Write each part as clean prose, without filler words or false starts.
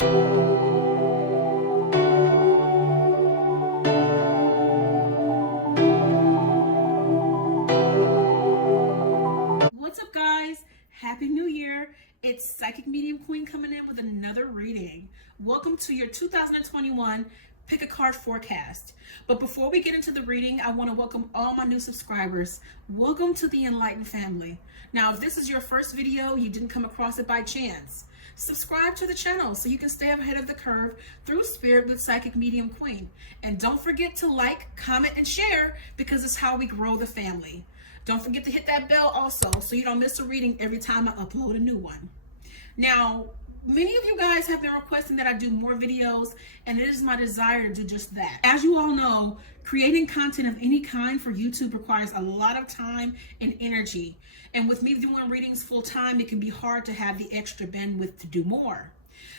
What's up, guys? Happy New Year. It's Psychic Medium Queen coming in with another reading. Welcome to your 2021 Pick a Card Forecast. But before we get into the reading, I want to welcome all my new subscribers. Welcome to the Enlightened Family. Now, if this is your first video, you didn't come across it by chance, subscribe to the channel so you can stay ahead of the curve through Spirit with Psychic Medium Queen. And don't forget to like, comment, and share because it's how we grow the family. Don't forget to hit that bell also so you don't miss a reading every time I upload a new one. Now, many of you guys have been requesting that I do more videos, and it is my desire to do just that. As you all know, creating content of any kind for YouTube requires a lot of time and energy. And with me doing readings full time, it can be hard to have the extra bandwidth to do more.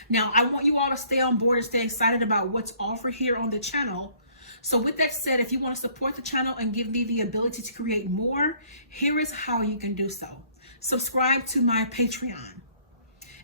Now, I want you all to stay on board and stay excited about what's offered here on the channel. So with that said, if you want to support the channel and give me the ability to create more, here is how you can do so. Subscribe to my Patreon.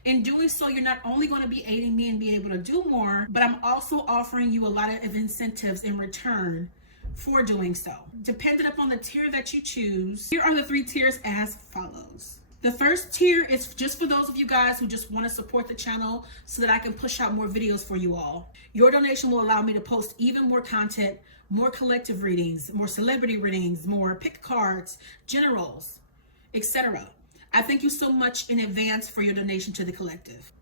In doing so, you're not only going to be aiding me and be able to do more, but I'm also offering you a lot of incentives in return for doing so. Depending upon the tier that you choose, here are the 3 tiers as follows. The first tier is just for those of you guys who just want to support the channel so that I can push out more videos for you all. Your donation will allow me to post even more content, more collective readings, more celebrity readings, more pick cards, generals, etc. I thank you so much in advance for your donation to the collective.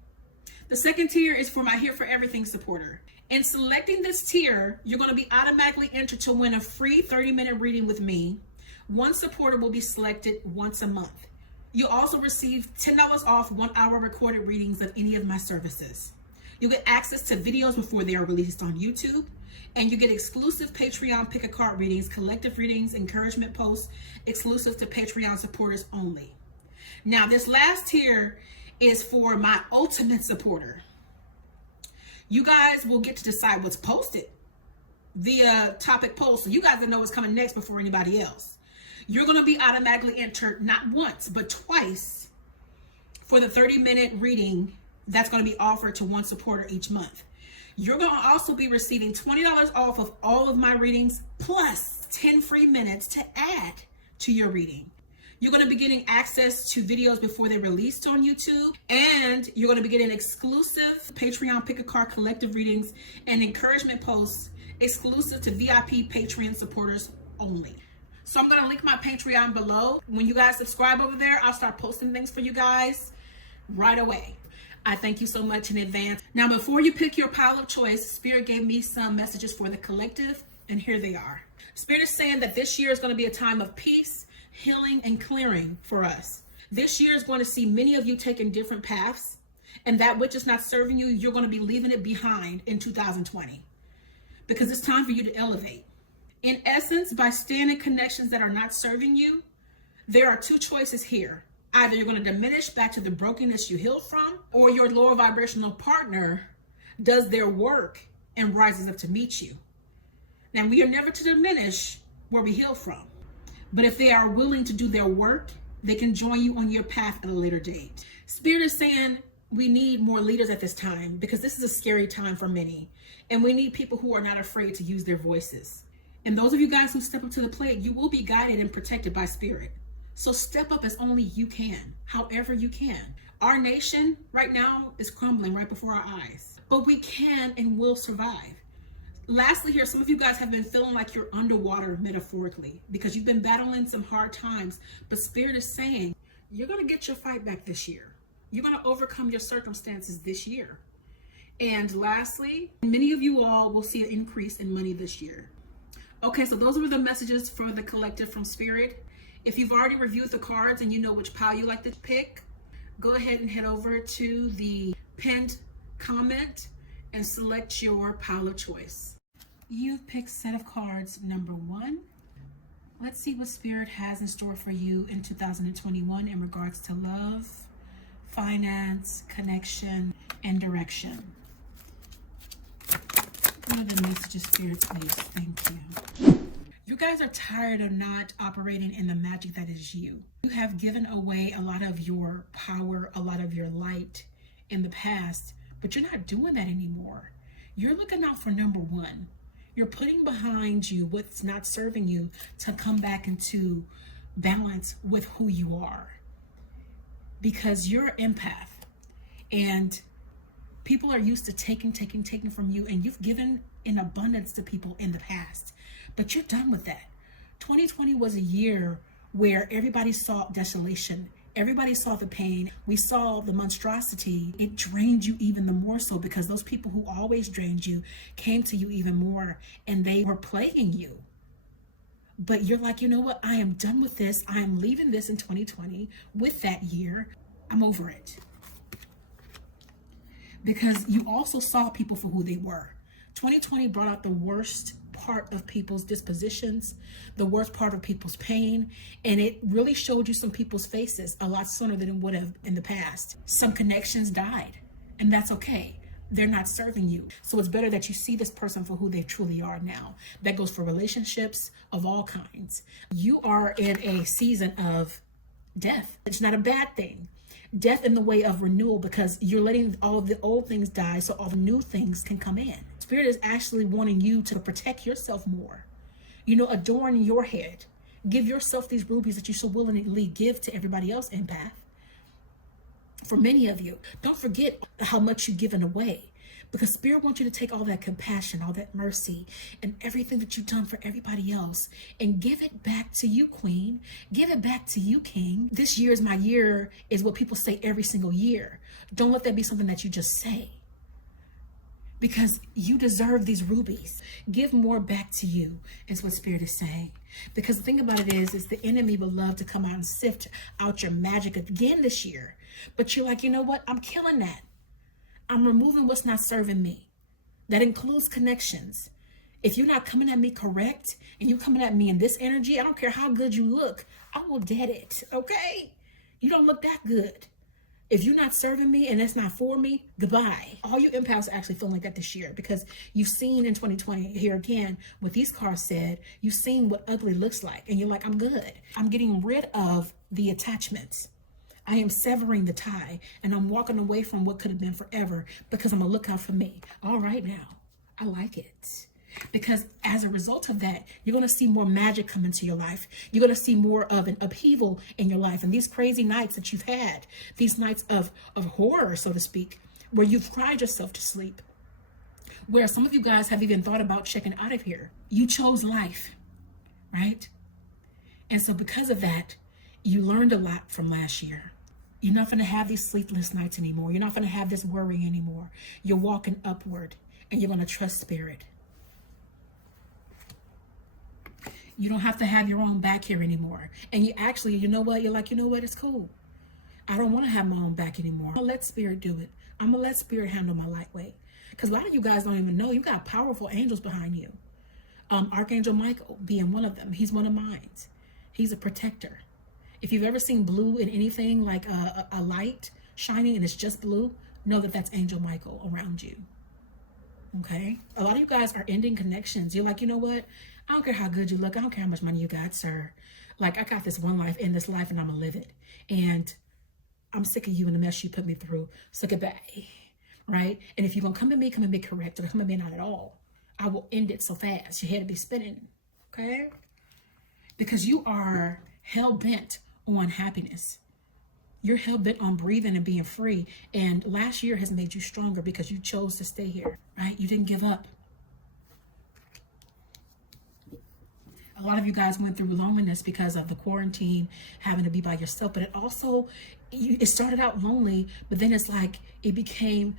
The second tier is for my Here for Everything supporter. In selecting this tier, you're going to be automatically entered to win a free 30-minute reading with me. One supporter will be selected once a month. You'll also receive $10 off 1-hour recorded readings of any of my services. You'll get access to videos before they are released on YouTube, and you get exclusive Patreon pick a card readings, collective readings, encouragement posts, exclusive to Patreon supporters only. Now, this last tier is for my ultimate supporter. You guys will get to decide what's posted via topic poll, so you guys will know what's coming next before anybody else. You're going to be automatically entered not once, but twice for the 30-minute reading that's going to be offered to one supporter each month. You're going to also be receiving $20 off of all of my readings, plus 10 free minutes to add to your reading. You're going to be getting access to videos before they're released on YouTube, and you're going to be getting exclusive Patreon pick a card collective readings and encouragement posts exclusive to VIP Patreon supporters only. So I'm going to link my Patreon below. When you guys subscribe over there, I'll start posting things for you guys right away. I thank you so much in advance. Now, before you pick your pile of choice, Spirit gave me some messages for the collective, and here they are. Spirit is saying that this year is going to be a time of peace, healing, and clearing for us. This year is going to see many of you taking different paths, and that which is not serving you, you're going to be leaving it behind in 2020 because it's time for you to elevate. In essence, by staying in connections that are not serving you, there are 2 choices here. Either you're going to diminish back to the brokenness you healed from, or your lower vibrational partner does their work and rises up to meet you. Now, we are never to diminish where we heal from, but if they are willing to do their work, they can join you on your path at a later date. Spirit is saying we need more leaders at this time because this is a scary time for many, and we need people who are not afraid to use their voices. And those of you guys who step up to the plate, you will be guided and protected by Spirit. So step up as only you can, however you can. Our nation right now is crumbling right before our eyes, but we can and will survive. Lastly here, some of you guys have been feeling like you're underwater metaphorically because you've been battling some hard times, but Spirit is saying you're going to get your fight back this year. You're going to overcome your circumstances this year. And lastly, many of you all will see an increase in money this year. Okay, so those were the messages for the collective from Spirit. If you've already reviewed the cards and you know which pile you like to pick, go ahead and head over to the pinned comment and select your pile of choice. You've picked set of cards number 1. Let's see what Spirit has in store for you in 2021 in regards to love, finance, connection, and direction. What are the messages, Spirit, please? Thank you. You guys are tired of not operating in the magic that is you. You have given away a lot of your power, a lot of your light in the past but you're not doing that anymore. You're looking out for number one. You're putting behind you what's not serving you to come back into balance with who you are. Because you're an empath and people are used to taking from you, and you've given in abundance to people in the past, but you're done with that. 2020 was a year where everybody saw desolation. Everybody saw the pain. We saw the monstrosity. It drained you even the more so because those people who always drained you came to you even more, and they were plaguing you. But you're like, you know what? I am done with this. I am leaving this in 2020 with that year. I'm over it. Because you also saw people for who they were. 2020 brought out the worst part of people's dispositions, the worst part of people's pain, and it really showed you some people's faces a lot sooner than it would have in the past. Some connections died, and that's okay. They're not serving you. So it's better that you see this person for who they truly are now. That goes for relationships of all kinds. You are in a season of death. It's not a bad thing. Death in the way of renewal, because you're letting all of the old things die so all the new things can come in. Spirit is actually wanting you to protect yourself more. Adorn your head. Give yourself these rubies that you so willingly give to everybody else, empath. For many of you, don't forget how much you've given away, because Spirit wants you to take all that compassion, all that mercy, and everything that you've done for everybody else and give it back to you, Queen. Give it back to you, King. This year is my year is what people say every single year. Don't let that be something that you just say, because you deserve these rubies. Give more back to you is what Spirit is saying. Because the thing about it is the enemy would love to come out and sift out your magic again this year. But you're like, you know what? I'm killing that. I'm removing what's not serving me. That includes connections. If you're not coming at me correct and you're coming at me in this energy, I don't care how good you look, I will dead it, okay? You don't look that good. If you're not serving me and that's not for me, goodbye. All you empaths are actually feeling like that this year, because you've seen in 2020, here again, what these cards said, you've seen what ugly looks like, and you're like, I'm good. I'm getting rid of the attachments. I am severing the tie, and I'm walking away from what could have been forever because I'm going to look out for me. All right now, I like it. Because as a result of that, you're going to see more magic come into your life. You're going to see more of an upheaval in your life. And these crazy nights that you've had, these nights of horror, so to speak, where you've cried yourself to sleep, where some of you guys have even thought about checking out of here. You chose life, right? And so because of that, you learned a lot from last year. You're not going to have these sleepless nights anymore. You're not going to have this worry anymore. You're walking upward, and you're going to trust Spirit. You don't have to have your own back here anymore. And you actually, you know what? You're like, you know what? It's cool. I don't want to have my own back anymore. I'm going to let Spirit do it. I'm going to let Spirit handle my lightweight. Because a lot of you guys don't even know. You got powerful angels behind you. Archangel Michael being one of them. He's one of mine. He's a protector. If you've ever seen blue in anything, like a light shining and it's just blue, know that that's Angel Michael around you. Okay? A lot of you guys are ending connections. You're like, you know what? I don't care how good you look. I don't care how much money you got, sir. Like, I got this one life in this life and I'm going to live it. And I'm sick of you and the mess you put me through. So goodbye. Right? And if you're going to come at me correct, or come at me not at all, I will end it so fast. Your head will be spinning. Okay? Because you are hell-bent on happiness. You're hell-bent on breathing and being free. And last year has made you stronger because you chose to stay here, right? You didn't give up. A lot of you guys went through loneliness because of the quarantine, having to be by yourself. But it started out lonely, but then it's like it became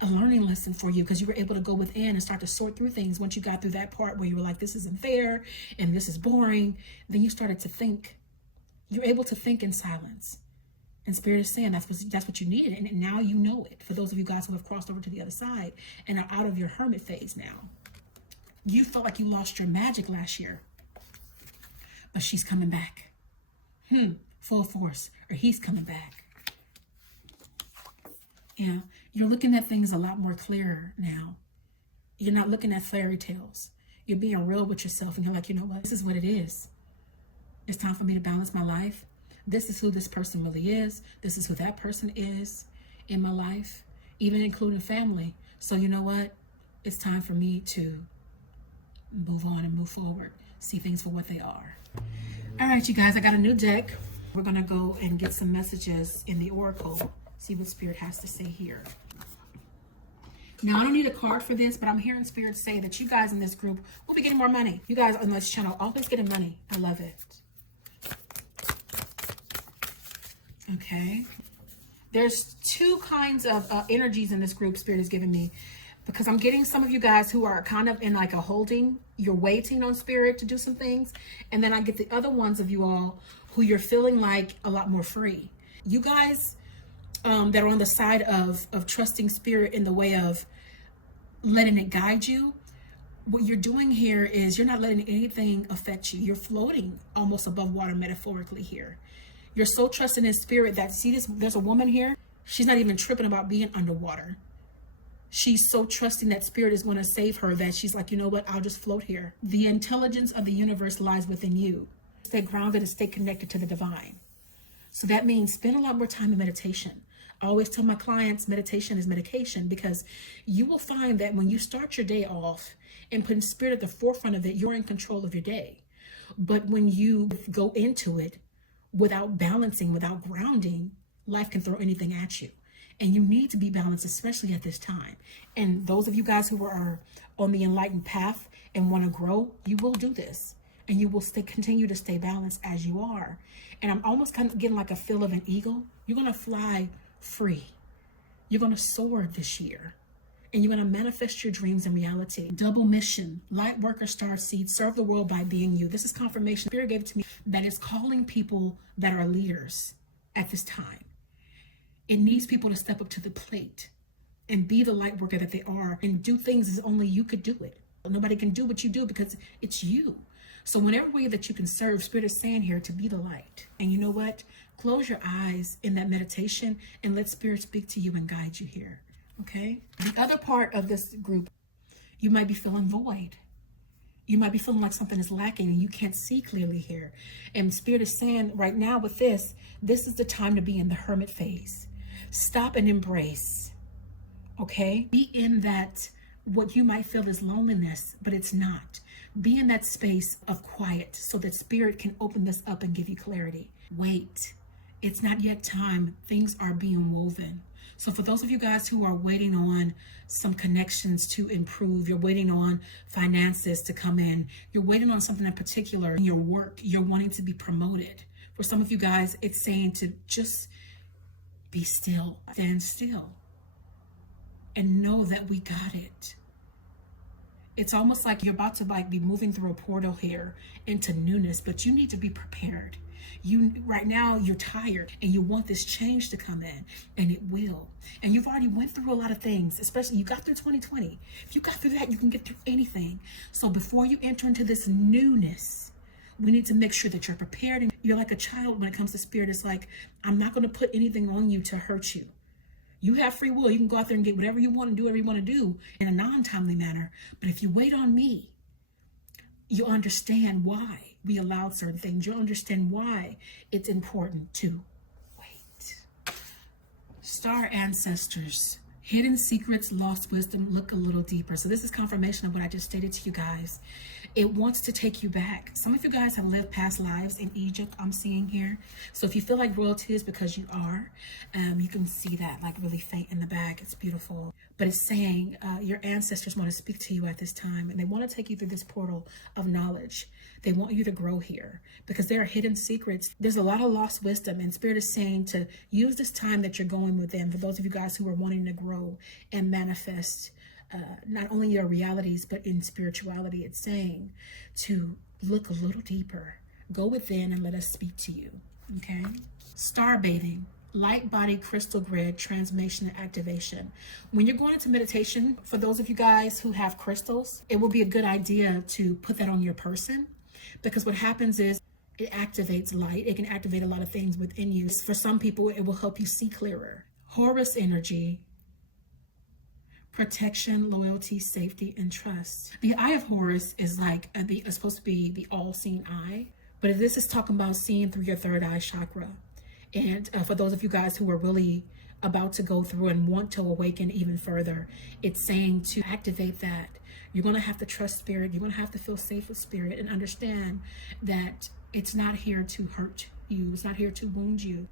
a learning lesson for you, because you were able to go within and start to sort through things. Once you got through that part where you were like, this isn't fair and this is boring, then you started to think. You're able to think in silence. And Spirit is saying that's what you needed. And now you know it. For those of you guys who have crossed over to the other side and are out of your hermit phase now. You felt like you lost your magic last year. But she's coming back. Full force. Or he's coming back. Yeah. You're looking at things a lot more clearer now. You're not looking at fairy tales. You're being real with yourself. And you're like, you know what? This is what it is. It's time for me to balance my life. This is who this person really is. This is who that person is in my life. even including family. So you know what? It's time for me to move on and move forward, see things for what they are. All right, you guys, I got a new deck. We're gonna go and get some messages in the Oracle, see what Spirit has to say here. Now, I don't need a card for this, but I'm hearing Spirit say that you guys in this group will be getting more money. You guys on this channel always getting money. I love it. Okay. There's two kinds of energies in this group Spirit is giving me, because I'm getting some of you guys who are kind of in like a holding. You're waiting on Spirit to do some things. And then I get the other ones of you all who you're feeling like a lot more free. You guys that are on the side of trusting Spirit in the way of letting it guide you, what you're doing here is you're not letting anything affect you. You're floating almost above water metaphorically here. You're so trusting in Spirit that, see this, there's a woman here. She's not even tripping about being underwater. She's so trusting that Spirit is going to save her that she's like, you know what, I'll just float here. The intelligence of the universe lies within you. Stay grounded and stay connected to the divine. So that means spend a lot more time in meditation. I always tell my clients meditation is medication, because you will find that when you start your day off and putting Spirit at the forefront of it, you're in control of your day. But when you go into it without balancing, without grounding, life can throw anything at you. And you need to be balanced, especially at this time. And those of you guys who are on the enlightened path and want to grow, you will do this. And you will continue to stay balanced as you are. And I'm almost kind of getting like a feel of an eagle. You're going to fly free. You're going to soar this year. And you're going to manifest your dreams in reality. Double mission, light worker, star seed, serve the world by being you. This is confirmation Spirit gave it to me that is calling people that are leaders at this time. It needs people to step up to the plate and be the light worker that they are and do things as only you could do it. Nobody can do what you do because it's you. So whatever way that you can serve, Spirit is saying here to be the light. And you know what? Close your eyes in that meditation and let Spirit speak to you and guide you here. Okay? The other part of this group, you might be feeling void. You might be feeling like something is lacking and you can't see clearly here. And Spirit is saying right now with this is the time to be in the hermit phase. Stop and embrace. Okay? Be in that, what you might feel is loneliness, but it's not. Be in that space of quiet so that Spirit can open this up and give you clarity. Wait. It's not yet time. Things are being woven. So for those of you guys who are waiting on some connections to improve, you're waiting on finances to come in, you're waiting on something in particular in your work, you're wanting to be promoted. For some of you guys, it's saying to just be still, stand still, and know that we got it. It's almost like you're about to be moving through a portal here into newness, but you need to be prepared. Right now you're tired and you want this change to come in, and it will. And you've already went through a lot of things, especially you got through 2020. If you got through that, you can get through anything. So before you enter into this newness, we need to make sure that you're prepared. And you're like a child when it comes to Spirit. It's like, I'm not going to put anything on you to hurt you. You have free will. You can go out there and get whatever you want and do whatever you want to do in a non-timely manner. But if you wait on me, you'll understand why we allowed certain things. You'll understand why it's important to wait. Star ancestors, hidden secrets, lost wisdom, look a little deeper. So this is confirmation of what I just stated to you guys. It wants to take you back. Some of you guys have lived past lives in Egypt, I'm seeing here. So if you feel like royalty is because you are, you can see that like really faint in the back. It's beautiful. But it's saying your ancestors want to speak to you at this time, and they want to take you through this portal of knowledge. They want you to grow here because there are hidden secrets. There's a lot of lost wisdom, and Spirit is saying to use this time that you're going with them. For those of you guys who are wanting to grow and manifest not only your realities, but in spirituality, it's saying to look a little deeper, go within and let us speak to you. Okay? Star bathing, light body, crystal grid, transformation and activation. When you're going into meditation, for those of you guys who have crystals, it will be a good idea to put that on your person, because what happens is it activates light. It can activate a lot of things within you. For some people, it will help you see clearer. Horus energy, protection, loyalty, safety, and trust. The eye of Horus is like it's supposed to be the all-seeing eye, but this is talking about seeing through your third eye chakra. And for those of you guys who are really about to go through and want to awaken even further. It's saying to activate that. You're going to have to trust spirit. You're going to have to feel safe with spirit and understand that it's not here to hurt you. It's not here to wound you.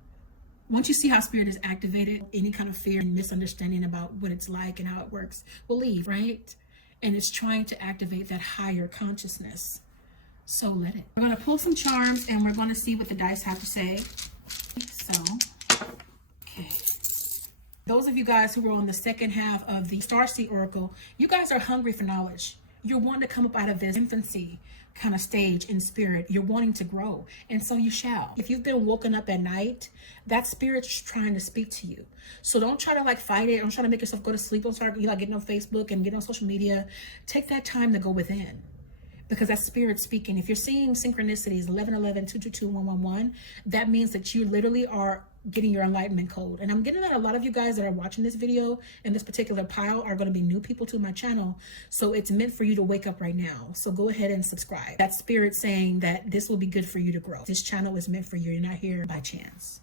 Once you see how spirit is activated, any kind of fear and misunderstanding about what it's like and how it works will leave, right? And it's trying to activate that higher consciousness. So let it. We're going to pull some charms and we're going to see what the dice have to say. So, okay. Those of you guys who were on the second half of the Starseed Oracle, you guys are hungry for knowledge. You're wanting to come up out of this infancy kind of stage in spirit. You're wanting to grow, and so you shall. If you've been woken up at night, that spirit's trying to speak to you. So don't try to like fight it. Don't try to make yourself go to sleep. Don't start getting on Facebook and getting on social media. Take that time to go within, because that spirit speaking. If you're seeing synchronicities 1111 222 111, that means that you literally are getting your enlightenment code. And I'm getting that a lot of you guys that are watching this video in this particular pile are going to be new people to my channel. So it's meant for you to wake up right now. So go ahead and subscribe. That spirit saying that this will be good for you to grow. This channel is meant for you. You're not here by chance.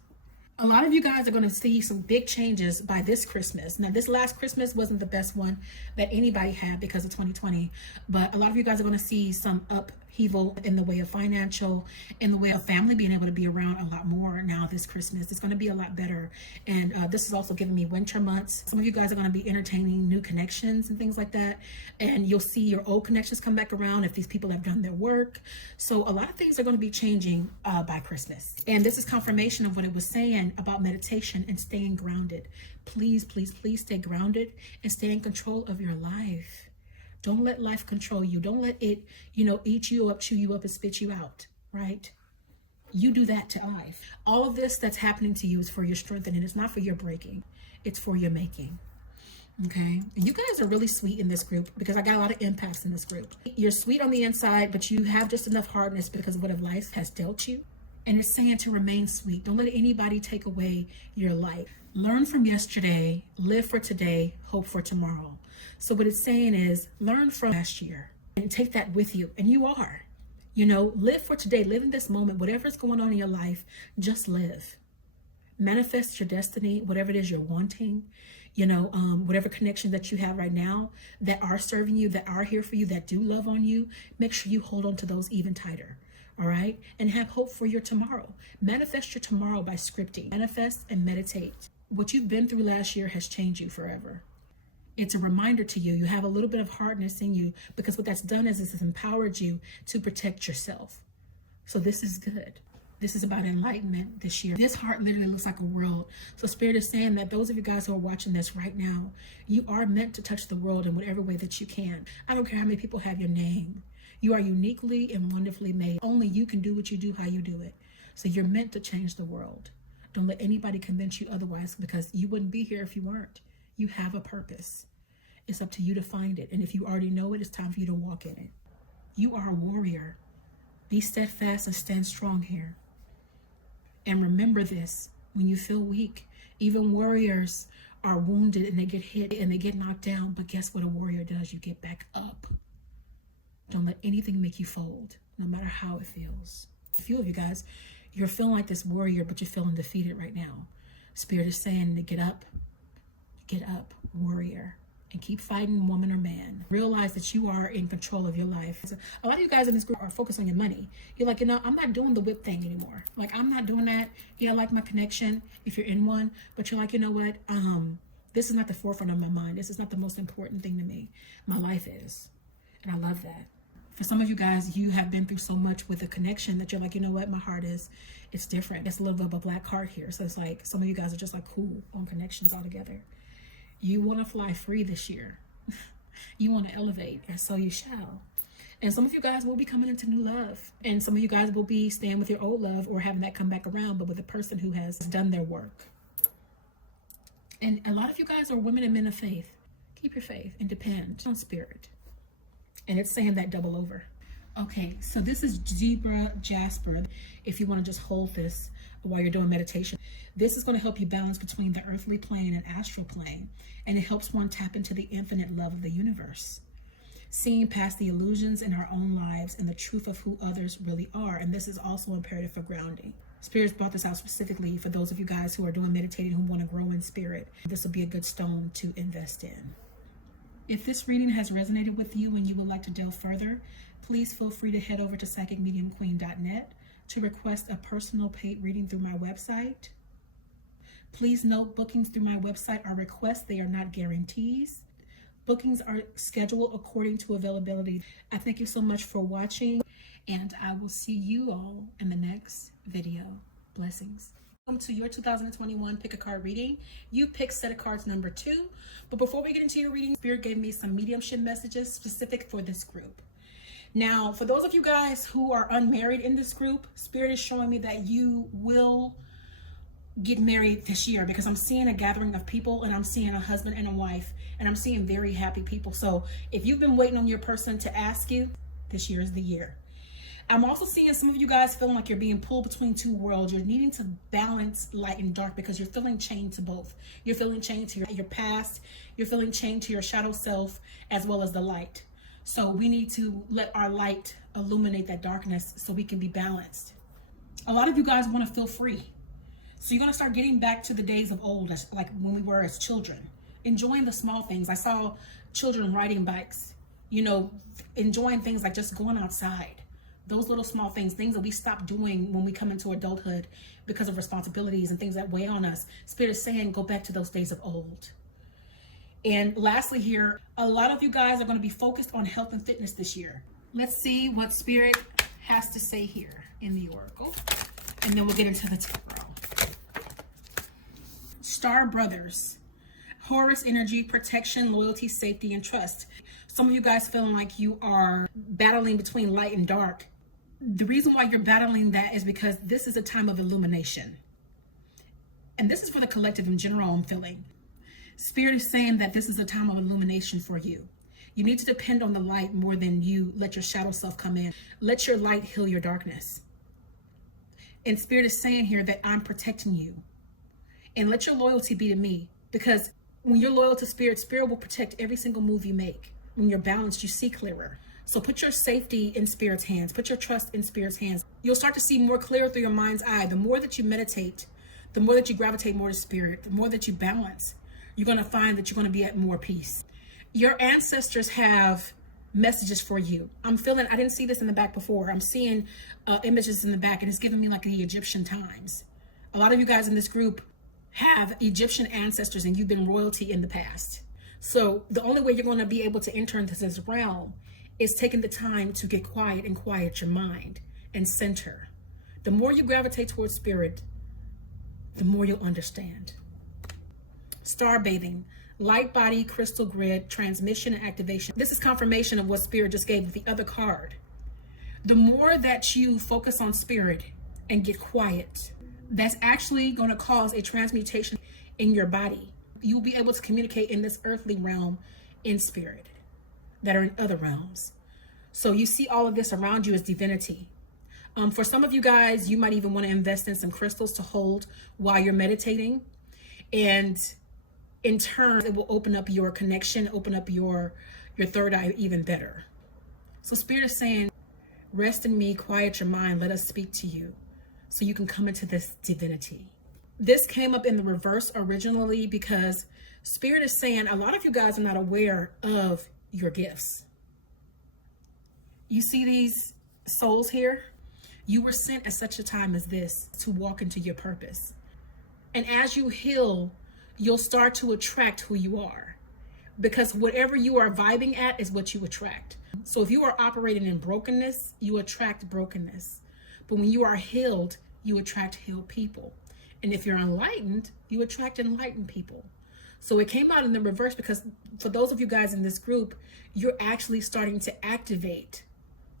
A lot of you guys are going to see some big changes by this Christmas. Now, this last Christmas wasn't the best one that anybody had because of 2020, but a lot of you guys are going to see some upheaval in the way of financial, in the way of family being able to be around a lot more now this Christmas. It's going to be a lot better. And this is also giving me winter months. Some of you guys are going to be entertaining new connections and things like that. And you'll see your old connections come back around if these people have done their work. So a lot of things are going to be changing by Christmas. And this is confirmation of what it was saying about meditation and staying grounded. Please, please, please stay grounded and stay in control of your life. Don't let life control you. Don't let it, eat you up, chew you up, and spit you out, right? You do that to life. All of this that's happening to you is for your strengthening. It's not for your breaking. It's for your making. Okay? And you guys are really sweet in this group because I got a lot of empaths in this group. You're sweet on the inside, but you have just enough hardness because of what life has dealt you. And it's saying to remain sweet. Don't let anybody take away your life. Learn from yesterday, live for today, hope for tomorrow. So what it's saying is learn from last year and take that with you. And you are, live for today, live in this moment, whatever's going on in your life, just live. Manifest your destiny, whatever it is you're wanting, whatever connection that you have right now that are serving you, that are here for you, that do love on you, make sure you hold on to those even tighter. All right. And have hope for your tomorrow. Manifest your tomorrow by scripting. Manifest and meditate. What you've been through last year has changed you forever. It's a reminder to you. You have a little bit of hardness in you because what that's done is it's empowered you to protect yourself. So this is good. This is about enlightenment this year. This heart literally looks like a world. So Spirit is saying that those of you guys who are watching this right now, you are meant to touch the world in whatever way that you can. I don't care how many people have your name. You are uniquely and wonderfully made. Only you can do what you do, how you do it. So you're meant to change the world. Don't let anybody convince you otherwise because you wouldn't be here if you weren't. You have a purpose. It's up to you to find it. And if you already know it, it's time for you to walk in it. You are a warrior. Be steadfast and stand strong here. And remember this, when you feel weak, even warriors are wounded and they get hit and they get knocked down. But guess what a warrior does? You get back up. Don't let anything make you fold, no matter how it feels. A few of you guys, you're feeling like this warrior, but you're feeling defeated right now. Spirit is saying to get up, warrior, and keep fighting, woman or man. Realize that you are in control of your life. A lot of you guys in this group are focused on your money. You're like, I'm not doing the whip thing anymore. Like, I'm not doing that. Yeah, I like my connection if you're in one, but you're like, you know what? This is not the forefront of my mind. This is not the most important thing to me. My life is. And I love that. For some of you guys, you have been through so much with a connection that you're like, you know what, my heart it's different. It's a little bit of a black heart here. So it's like some of you guys are just like cool on connections altogether. You want to fly free this year. You want to elevate, and so you shall. And some of you guys will be coming into new love. And some of you guys will be staying with your old love or having that come back around, but with a person who has done their work. And a lot of you guys are women and men of faith. Keep your faith and depend on spirit. And it's saying that double over. Okay, so this is Zebra Jasper. If you want to just hold this while you're doing meditation, this is going to help you balance between the earthly plane and astral plane. And it helps one tap into the infinite love of the universe. Seeing past the illusions in our own lives and the truth of who others really are. And this is also imperative for grounding. Spirit's brought this out specifically for those of you guys who are doing meditating, who want to grow in spirit. This will be a good stone to invest in. If this reading has resonated with you and you would like to delve further, please feel free to head over to psychicmediumqueen.net to request a personal paid reading through my website. Please note, bookings through my website are requests, they are not guarantees. Bookings are scheduled according to availability. I thank you so much for watching, and I will see you all in the next video. Blessings. Welcome to your 2021 pick a card reading. You pick set of cards number 2. But before we get into your reading, Spirit gave me some mediumship messages specific for this group. Now, for those of you guys who are unmarried in this group, Spirit is showing me that you will get married this year, because I'm seeing a gathering of people, and I'm seeing a husband and a wife, and I'm seeing very happy people. So if you've been waiting on your person to ask you, this year is the year. I'm also seeing some of you guys feeling like you're being pulled between two worlds. You're needing to balance light and dark because you're feeling chained to both. You're feeling chained to your past. You're feeling chained to your shadow self, as well as the light. So we need to let our light illuminate that darkness so we can be balanced. A lot of you guys want to feel free. So you're going to start getting back to the days of old, like when we were as children, enjoying the small things. I saw children riding bikes, enjoying things like just going outside. Those little small things that we stop doing when we come into adulthood because of responsibilities and things that weigh on us. Spirit is saying, go back to those days of old. And lastly here, a lot of you guys are going to be focused on health and fitness this year. Let's see what Spirit has to say here in the Oracle. And then we'll get into the tarot. Star Brothers. Horus energy, protection, loyalty, safety, and trust. Some of you guys feeling like you are battling between light and dark. The reason why you're battling that is because this is a time of illumination. And this is for the collective in general, I'm feeling. Spirit is saying that this is a time of illumination for you. You need to depend on the light more than you let your shadow self come in. Let your light heal your darkness. And Spirit is saying here that I'm protecting you. And let your loyalty be to me. Because when you're loyal to Spirit, Spirit will protect every single move you make. When you're balanced, you see clearer. So put your safety in Spirit's hands. Put your trust in Spirit's hands. You'll start to see more clear through your mind's eye. The more that you meditate, the more that you gravitate more to Spirit, the more that you balance, you're going to find that you're going to be at more peace. Your ancestors have messages for you. I'm feeling, I didn't see this in the back before. I'm seeing images in the back, and it's giving me like the Egyptian times. A lot of you guys in this group have Egyptian ancestors, and you've been royalty in the past. So the only way you're going to be able to enter into this realm is taking the time to get quiet and quiet your mind and center. The more you gravitate towards Spirit, the more you'll understand. Star bathing, light body, crystal grid, transmission and activation. This is confirmation of what Spirit just gave with the other card. The more that you focus on Spirit and get quiet, that's actually going to cause a transmutation in your body. You'll be able to communicate in this earthly realm in spirit that are in other realms. So you see all of this around you as divinity. For some of you guys, you might even want to invest in some crystals to hold while you're meditating. And in turn, it will open up your connection, open up your third eye even better. So Spirit is saying, rest in me, quiet your mind, let us speak to you so you can come into this divinity. This came up in the reverse originally because Spirit is saying a lot of you guys are not aware of your gifts. You see these souls here? You were sent at such a time as this to walk into your purpose. And as you heal, you'll start to attract who you are, because whatever you are vibing at is what you attract. So if you are operating in brokenness, you attract brokenness. But when you are healed, you attract healed people. And if you're enlightened, you attract enlightened people. So it came out in the reverse because for those of you guys in this group, you're actually starting to activate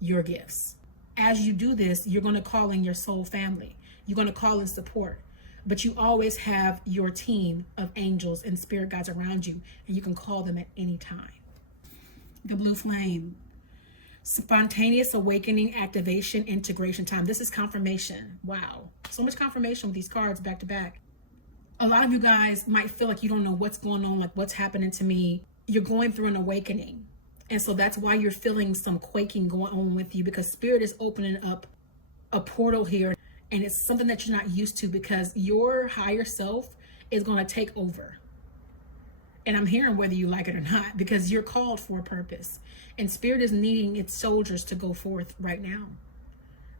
your gifts. As you do this, you're going to call in your soul family. You're going to call in support. But you always have your team of angels and spirit guides around you, and you can call them at any time. The blue flame. Spontaneous awakening, activation, integration time. This is confirmation. Wow. So much confirmation with these cards back to back. A lot of you guys might feel like you don't know what's going on, like what's happening to me. You're going through an awakening. And so that's why you're feeling some quaking going on with you, because Spirit is opening up a portal here. And it's something that you're not used to because your higher self is going to take over. And I'm hearing whether you like it or not, because you're called for a purpose. And Spirit is needing its soldiers to go forth right now.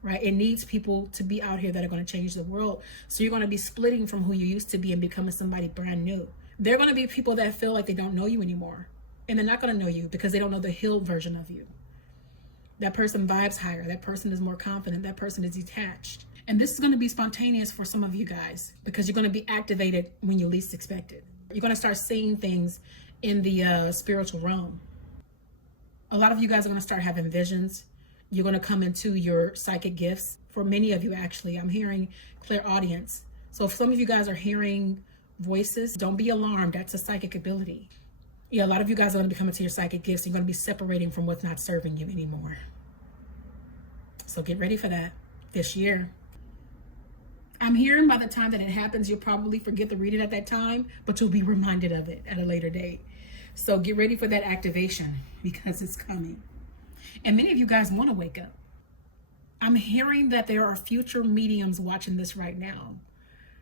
Right? It needs people to be out here that are going to change the world. So you're going to be splitting from who you used to be and becoming somebody brand new. There are going to be people that feel like they don't know you anymore. And they're not going to know you because they don't know the healed version of you. That person vibes higher. That person is more confident. That person is detached. And this is going to be spontaneous for some of you guys because you're going to be activated when you least expect it. You're going to start seeing things in the spiritual realm. A lot of you guys are going to start having visions. You're going to come into your psychic gifts. For many of you, actually, I'm hearing clairaudience. So if some of you guys are hearing voices, don't be alarmed. That's a psychic ability. Yeah, a lot of you guys are going to be coming to your psychic gifts. You're going to be separating from what's not serving you anymore. So get ready for that this year. I'm hearing by the time that it happens, you'll probably forget to read it at that time, but you'll be reminded of it at a later date. So get ready for that activation because it's coming. And many of you guys want to wake up. I'm hearing that there are future mediums watching this right now.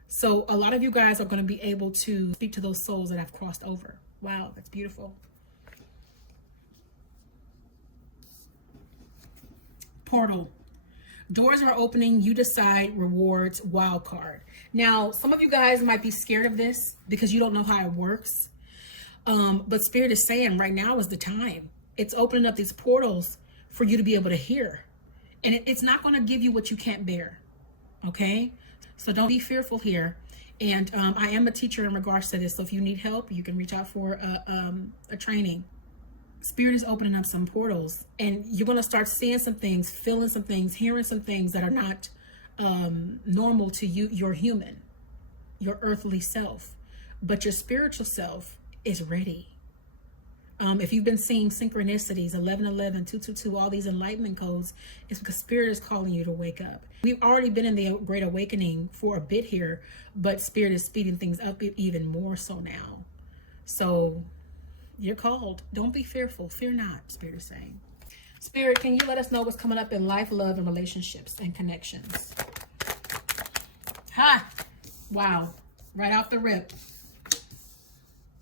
So a lot of you guys are going to be able to speak to those souls that have crossed over. Wow, that's beautiful. Portal. Doors are opening. You decide. Rewards. Wild card. Now, some of you guys might be scared of this because you don't know how it works. But Spirit is saying right now is the time. It's opening up these portals for you to be able to hear. And it's not going to give you what you can't bear. Okay? So don't be fearful here. And I am a teacher in regards to this. So if you need help, you can reach out for a training. Spirit is opening up some portals. And you're going to start seeing some things, feeling some things, hearing some things that are not normal to you, your human, your earthly self. But your spiritual self is ready. If you've been seeing synchronicities, 1111, 222, all these enlightenment codes, it's because Spirit is calling you to wake up. We've already been in the Great Awakening for a bit here, but Spirit is speeding things up even more so now. So you're called. Don't be fearful. Fear not, Spirit is saying. Spirit, can you let us know what's coming up in life, love, and relationships and connections? Ha! Wow. Right off the rip.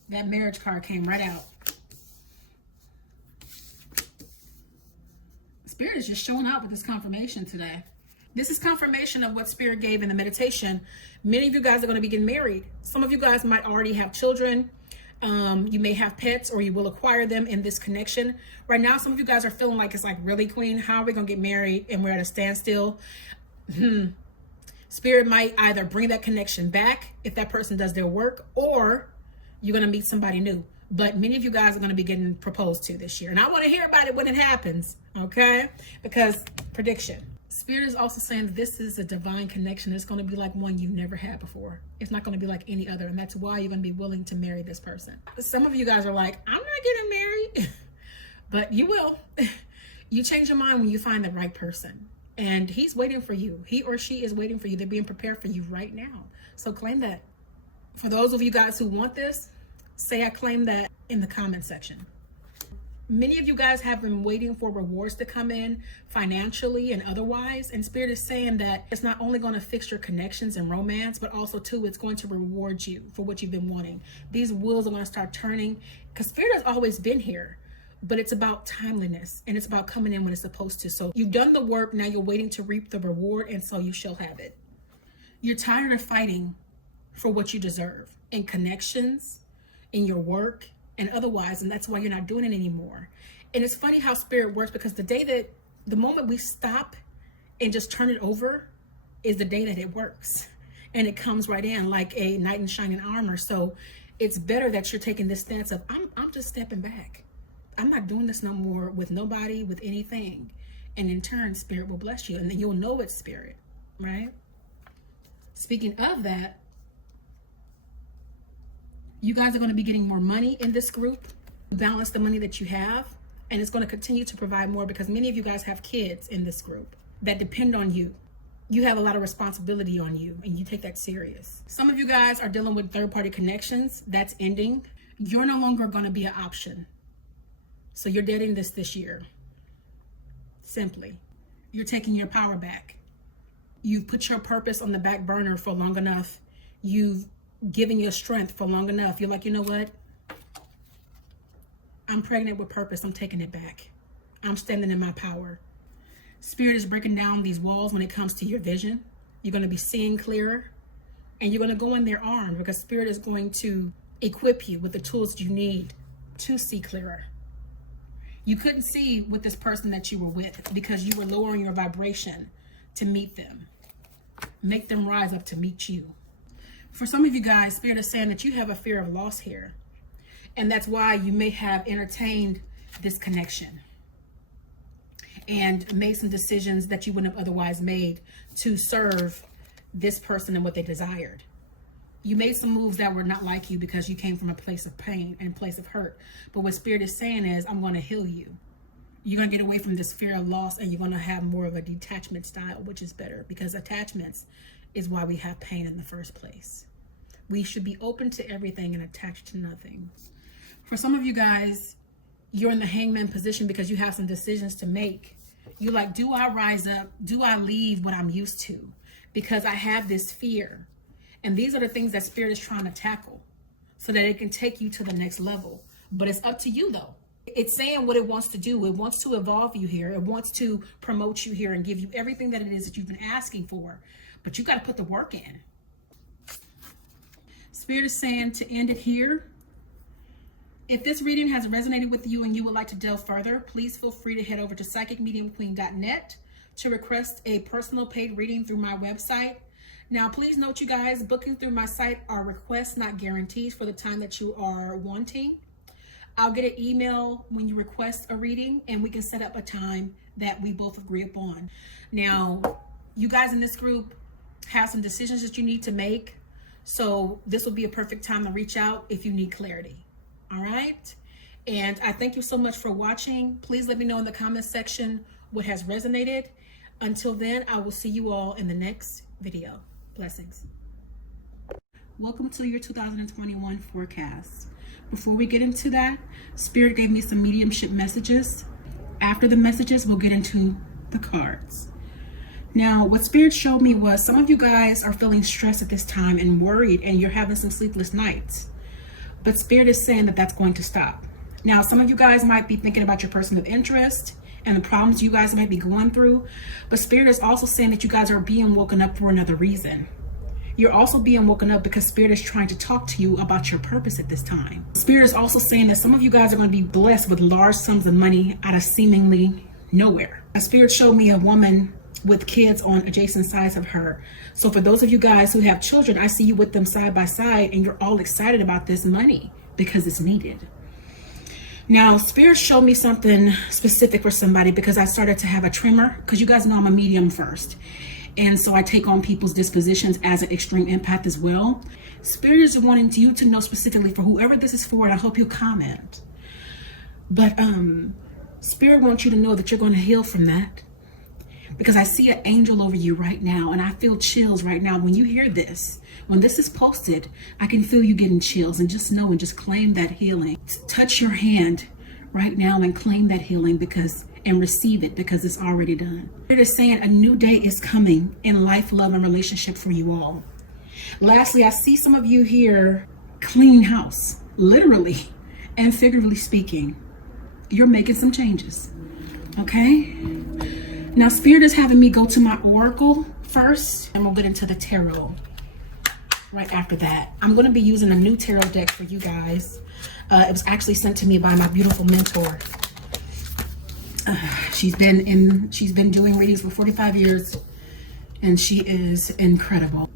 That marriage card came right out. Spirit is just showing up with this confirmation today. This is confirmation of what Spirit gave in the meditation. Many of you guys are going to be getting married. Some of you guys might already have children. You may have pets or you will acquire them in this connection. Right now, some of you guys are feeling like it's like, really, Queen, how are we going to get married and we're at a standstill? Spirit might either bring that connection back if that person does their work, or you're going to meet somebody new. But many of you guys are going to be getting proposed to this year. And I want to hear about it when it happens, okay? Because prediction. Spirit is also saying that this is a divine connection. It's going to be like one you've never had before. It's not going to be like any other. And that's why you're going to be willing to marry this person. Some of you guys are like, I'm not getting married. But you will. You change your mind when you find the right person. And he's waiting for you. He or she is waiting for you. They're being prepared for you right now. So claim that. For those of you guys who want this, say I claim that in the comment section. Many of you guys have been waiting for rewards to come in financially and otherwise. And Spirit is saying that it's not only going to fix your connections and romance, but also too, it's going to reward you for what you've been wanting. These wheels are going to start turning because Spirit has always been here, but it's about timeliness and it's about coming in when it's supposed to. So you've done the work. Now you're waiting to reap the reward. And so you shall have it. You're tired of fighting for what you deserve in connections, in your work, and otherwise, and that's why you're not doing it anymore. And it's funny how Spirit works, because the moment we stop and just turn it over is the day that it works, and it comes right in like a knight in shining armor. So it's better that you're taking this stance of I'm just stepping back. I'm not doing this no more with nobody, with anything. And in turn, Spirit will bless you, and then you'll know it's Spirit, right? Speaking of that, you guys are going to be getting more money in this group. Balance the money that you have, and it's going to continue to provide more because many of you guys have kids in this group that depend on you. You have a lot of responsibility on you, and you take that serious. Some of you guys are dealing with third-party connections. That's ending. You're no longer going to be an option. So you're dating this year. Simply. You're taking your power back. You've put your purpose on the back burner for long enough. You've given your strength for long enough. You're like, you know what? I'm pregnant with purpose. I'm taking it back. I'm standing in my power. Spirit is breaking down these walls when it comes to your vision. You're going to be seeing clearer, and you're going to go in there armed, because Spirit is going to equip you with the tools you need to see clearer. You couldn't see with this person that you were with because you were lowering your vibration to meet them. Make them rise up to meet you. For some of you guys, Spirit is saying that you have a fear of loss here. And that's why you may have entertained this connection and made some decisions that you wouldn't have otherwise made to serve this person and what they desired. You made some moves that were not like you because you came from a place of pain and a place of hurt. But what Spirit is saying is, I'm going to heal you. You're going to get away from this fear of loss, and you're going to have more of a detachment style, which is better, because attachments is why we have pain in the first place. We should be open to everything and attached to nothing. For some of you guys, you're in the hangman position because you have some decisions to make. You're like, do I rise up? Do I leave what I'm used to? Because I have this fear. And these are the things that Spirit is trying to tackle so that it can take you to the next level. But it's up to you, though. It's saying what it wants to do. It wants to evolve you here. It wants to promote you here and give you everything that it is that you've been asking for. But you got to put the work in. Spirit is saying to end it here. If this reading has resonated with you and you would like to delve further, please feel free to head over to psychicmediumqueen.net to request a personal paid reading through my website. Now, please note, you guys, booking through my site are requests, not guarantees for the time that you are wanting. I'll get an email when you request a reading, and we can set up a time that we both agree upon. Now, you guys in this group have some decisions that you need to make, so this will be a perfect time to reach out if you need clarity. All right? And I thank you so much for watching. Please let me know in the comment section what has resonated. Until then, I will see you all in the next video. Blessings. Welcome to your 2021 forecast. Before we get into that, Spirit gave me some mediumship messages. After the messages, we'll get into the cards. Now, what Spirit showed me was some of you guys are feeling stressed at this time and worried, and you're having some sleepless nights. But Spirit is saying that that's going to stop. Now, some of you guys might be thinking about your person of interest and the problems you guys might be going through. But Spirit is also saying that you guys are being woken up for another reason. You're also being woken up because Spirit is trying to talk to you about your purpose at this time. Spirit is also saying that some of you guys are going to be blessed with large sums of money out of seemingly nowhere. A Spirit showed me a woman with kids on adjacent sides of her. So for those of you guys who have children, I see you with them side by side, and you're all excited about this money because it's needed. Now, Spirit showed me something specific for somebody because I started to have a tremor, because you guys know I'm a medium first. And so I take on people's dispositions as an extreme empath as well. Spirit is wanting you to know specifically for whoever this is for, and I hope you'll comment. But Spirit wants you to know that you're going to heal from that. Because I see an angel over you right now, and I feel chills right now. When you hear this, when this is posted, I can feel you getting chills, and just know and just claim that healing. Touch your hand right now and claim that healing and receive it, because it's already done. It is saying a new day is coming in life, love, and relationship for you all. Lastly, I see some of you here cleaning house, literally and figuratively speaking. You're making some changes, okay? Now, Spirit is having me go to my oracle first, and we'll get into the tarot right after that. I'm going to be using a new tarot deck for you guys. It was actually sent to me by my beautiful mentor. She's been doing readings for 45 years, and she is incredible.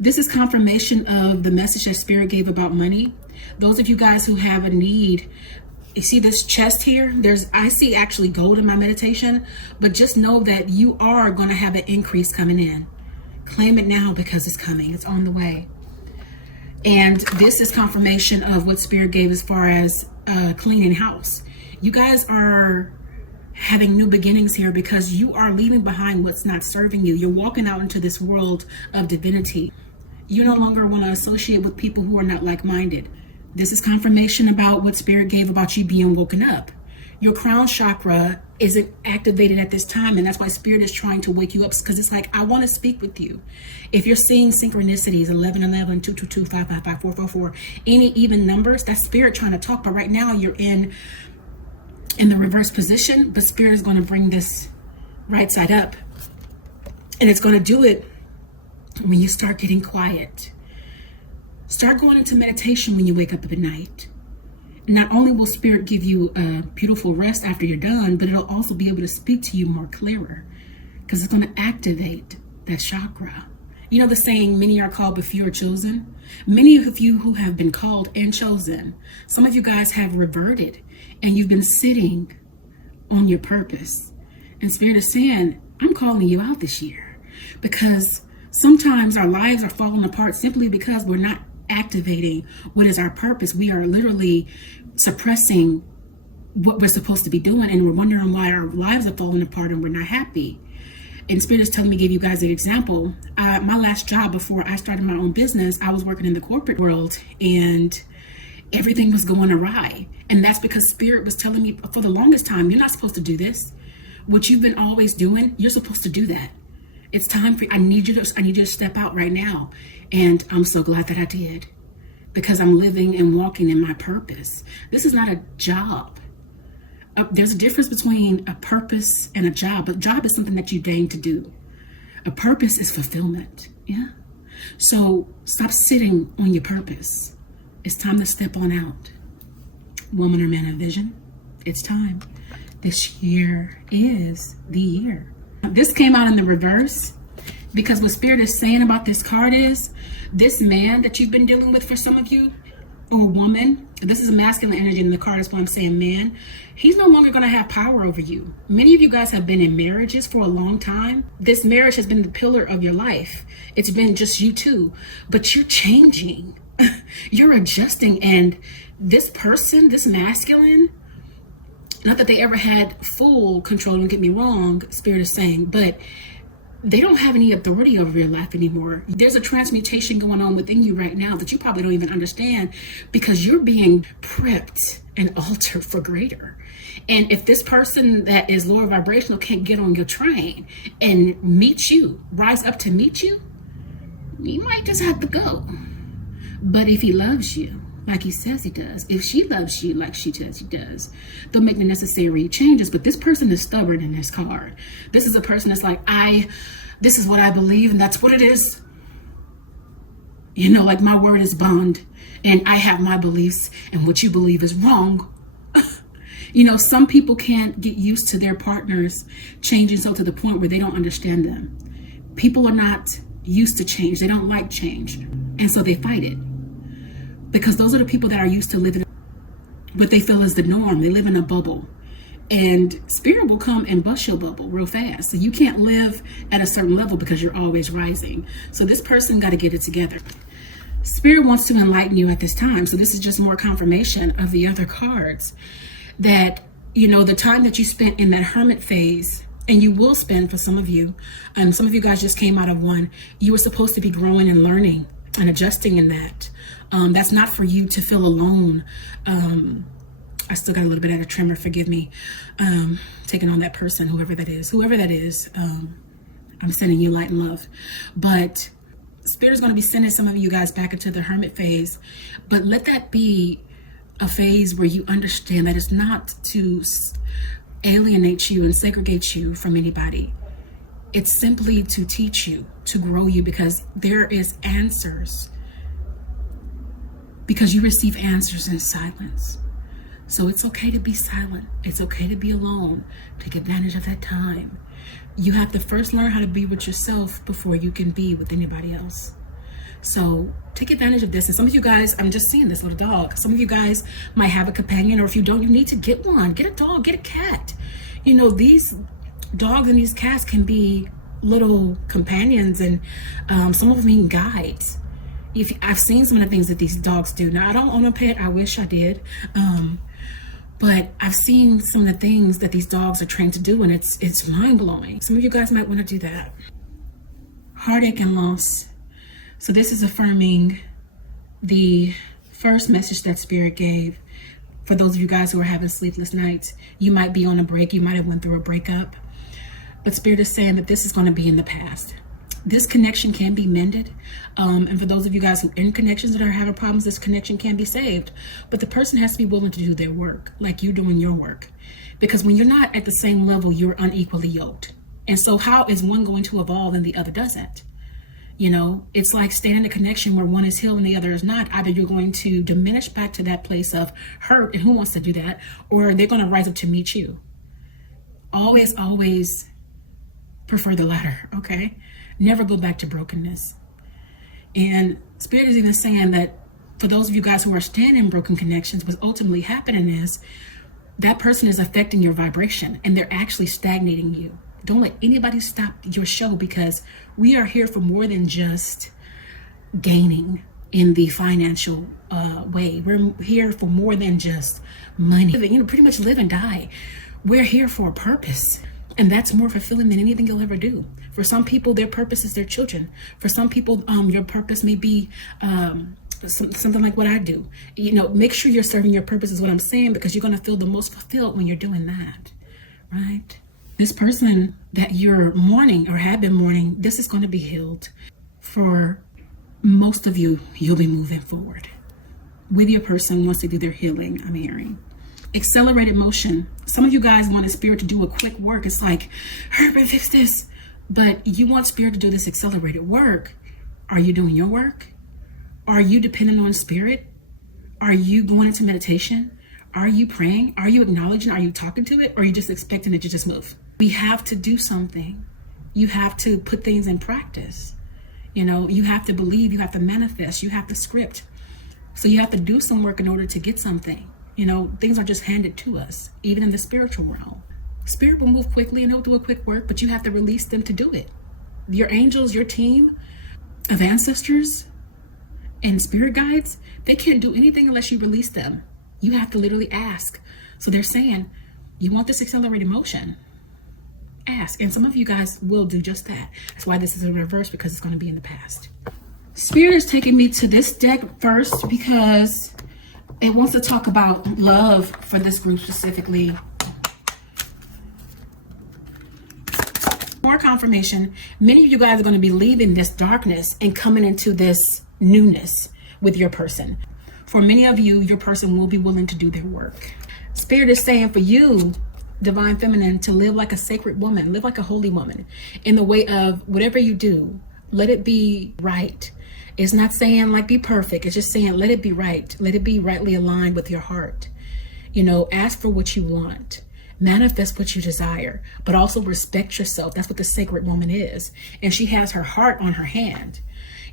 This is confirmation of the message that Spirit gave about money. Those of you guys who have a need, you see this chest here? I see actually gold in my meditation, but just know that you are going to have an increase coming in. Claim it now because it's coming. It's on the way. And this is confirmation of what Spirit gave as far as cleaning house. You guys are having new beginnings here because you are leaving behind what's not serving you. You're walking out into this world of divinity. You no longer want to associate with people who are not like-minded. This is confirmation about what Spirit gave about you being woken up. Your crown chakra isn't activated at this time, and that's why Spirit is trying to wake you up, because it's like, I want to speak with you. If you're seeing synchronicities, 1111, 222, 555, 444, any even numbers, that's Spirit trying to talk. But right now you're in the reverse position, but Spirit is going to bring this right side up, and it's going to do it when you start getting quiet. Start going into meditation when you wake up at night. Not only will Spirit give you a beautiful rest after you're done, but it'll also be able to speak to you more clearer, because it's going to activate that chakra. You know the saying, many are called but few are chosen? Many of you who have been called and chosen, some of you guys have reverted and you've been sitting on your purpose. And Spirit is saying, I'm calling you out this year, because sometimes our lives are falling apart simply because we're not activating what is our purpose. We are literally suppressing what we're supposed to be doing, and we're wondering why our lives are falling apart and we're not happy. And Spirit is telling me to give you guys an example. My last job before I started my own business, I was working in the corporate world and everything was going awry. And that's because Spirit was telling me for the longest time, you're not supposed to do this. What you've been always doing, you're supposed to do that. It's time for you. I need you to step out right now. And I'm so glad that I did, because I'm living and walking in my purpose. This is not a job. There's a difference between a purpose and a job. A job is something that you deign to do. A purpose is fulfillment. Yeah. So stop sitting on your purpose. It's time to step on out. Woman or man of vision, it's time. This year is the year. This came out in the reverse, because what Spirit is saying about this card is, this man that you've been dealing with for some of you, or woman, this is a masculine energy in the card, is why I'm saying man, he's no longer going to have power over you. Many of you guys have been in marriages for a long time. This marriage has been the pillar of your life. It's been just you two, but you're changing. You're adjusting, and this person, this masculine, not that they ever had full control, don't get me wrong, Spirit is saying, but they don't have any authority over your life anymore. There's a transmutation going on within you right now that you probably don't even understand, because you're being prepped and altered for greater. And if this person that is lower vibrational can't get on your train and meet you, rise up to meet you, you might just have to go. But if he loves you, like he says he does, if she loves you like she says he does, they'll make the necessary changes. But this person is stubborn in this card. This is a person that's like, this is what I believe, and that's what it is. You know, like, my word is bond, and I have my beliefs, and what you believe is wrong. You know, some people can't get used to their partners changing so to the point where they don't understand them. People are not used to change. They don't like change, and so they fight it. Because those are the people that are used to living what they feel is the norm. They live in a bubble. And Spirit will come and bust your bubble real fast. So you can't live at a certain level because you're always rising. So this person got to get it together. Spirit wants to enlighten you at this time. So this is just more confirmation of the other cards. That, you know, the time that you spent in that hermit phase, and you will spend for some of you, and some of you guys just came out of one, you were supposed to be growing and learning and adjusting in that. That's not for you to feel alone. I still got a little bit of a tremor, forgive me. Taking on that person, whoever that is, I'm sending you light and love. But Spirit is going to be sending some of you guys back into the hermit phase, but let that be a phase where you understand that it's not to alienate you and segregate you from anybody. It's simply to teach you, to grow you, because there is answers. Because you receive answers in silence. So it's okay to be silent. It's okay to be alone. Take advantage of that time. You have to first learn how to be with yourself before you can be with anybody else. So take advantage of this. And some of you guys, I'm just seeing this little dog. Some of you guys might have a companion, or if you don't, you need to get one. Get a dog, get a cat. You know, these dogs and these cats can be little companions, and some of them even guides. I've seen some of the things that these dogs do. Now, I don't own a pet. I wish I did. But I've seen some of the things that these dogs are trained to do, and it's mind-blowing. Some of you guys might want to do that. Heartache and loss. So this is affirming the first message that Spirit gave. For those of you guys who are having sleepless nights, you might be on a break. You might have went through a breakup. But Spirit is saying that this is going to be in the past. This connection can be mended. And for those of you guys who are in connections that are having problems, this connection can be saved. But the person has to be willing to do their work, like you're doing your work. Because when you're not at the same level, you're unequally yoked. And so how is one going to evolve and the other doesn't? You know, it's like staying in a connection where one is healed and the other is not. Either you're going to diminish back to that place of hurt, and who wants to do that? Or they're going to rise up to meet you. Always, always prefer the latter, okay? Never go back to brokenness. And Spirit is even saying that for those of you guys who are staying in broken connections, what's ultimately happening is that person is affecting your vibration and they're actually stagnating you. Don't let anybody stop your show, because we are here for more than just gaining in the financial way. We're here for more than just money. You know, pretty much live and die. We're here for a purpose. And that's more fulfilling than anything you'll ever do. For some people, their purpose is their children. For some people, your purpose may be something like what I do. You know, make sure you're serving your purpose is what I'm saying, because you're going to feel the most fulfilled when you're doing that, right? This person that you're mourning or have been mourning, this is going to be healed. For most of you, you'll be moving forward with your person once they do their healing, I'm hearing. Accelerated motion. Some of you guys want a Spirit to do a quick work. It's like, hurry up and fix this. But you want Spirit to do this accelerated work. Are you doing your work? Are you dependent on Spirit? Are you going into meditation? Are you praying? Are you acknowledging? Are you talking to it? Or are you just expecting it to just move? We have to do something. You have to put things in practice. You know, you have to believe, you have to manifest, you have to script. So you have to do some work in order to get something. You know, things are just handed to us, even in the spiritual realm. Spirit will move quickly and they'll do a quick work, but you have to release them to do it. Your angels, your team of ancestors and spirit guides, they can't do anything unless you release them. You have to literally ask. So they're saying, you want this accelerated motion? Ask. And some of you guys will do just that. That's why this is in reverse, because it's going to be in the past. Spirit is taking me to this deck first because it wants to talk about love for this group specifically. More confirmation. Many of you guys are going to be leaving this darkness and coming into this newness with your person. For many of you, your person will be willing to do their work. Spirit is saying for you, Divine Feminine, to live like a sacred woman, live like a holy woman in the way of whatever you do, let it be right. It's not saying like be perfect. It's just saying let it be right. Let it be rightly aligned with your heart. You know, ask for what you want. Manifest what you desire, but also respect yourself. That's what the sacred woman is. And she has her heart on her hand.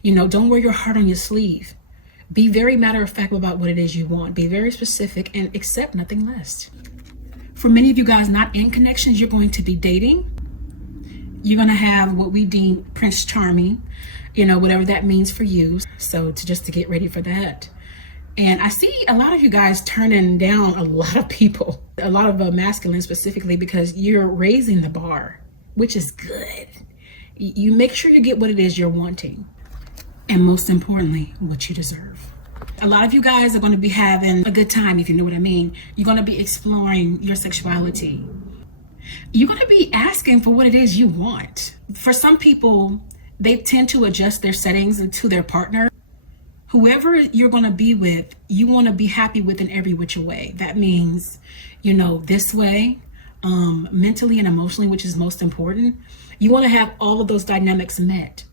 You know, don't wear your heart on your sleeve. Be very matter of fact about what it is you want. Be very specific and accept nothing less. For many of you guys not in connections, you're going to be dating. You're going to have what we deem Prince Charming, you know, whatever that means for you. So just to get ready for that. And I see a lot of you guys turning down a lot of people, a lot of masculine specifically, because you're raising the bar, which is good. You make sure you get what it is you're wanting. And most importantly, what you deserve. A lot of you guys are going to be having a good time, if you know what I mean. You're going to be exploring your sexuality. You're going to be asking for what it is you want. For some people, they tend to adjust their settings to their partner. Whoever you're going to be with, you want to be happy with in every which way. That means, you know, this way, mentally and emotionally, which is most important. You want to have all of those dynamics met.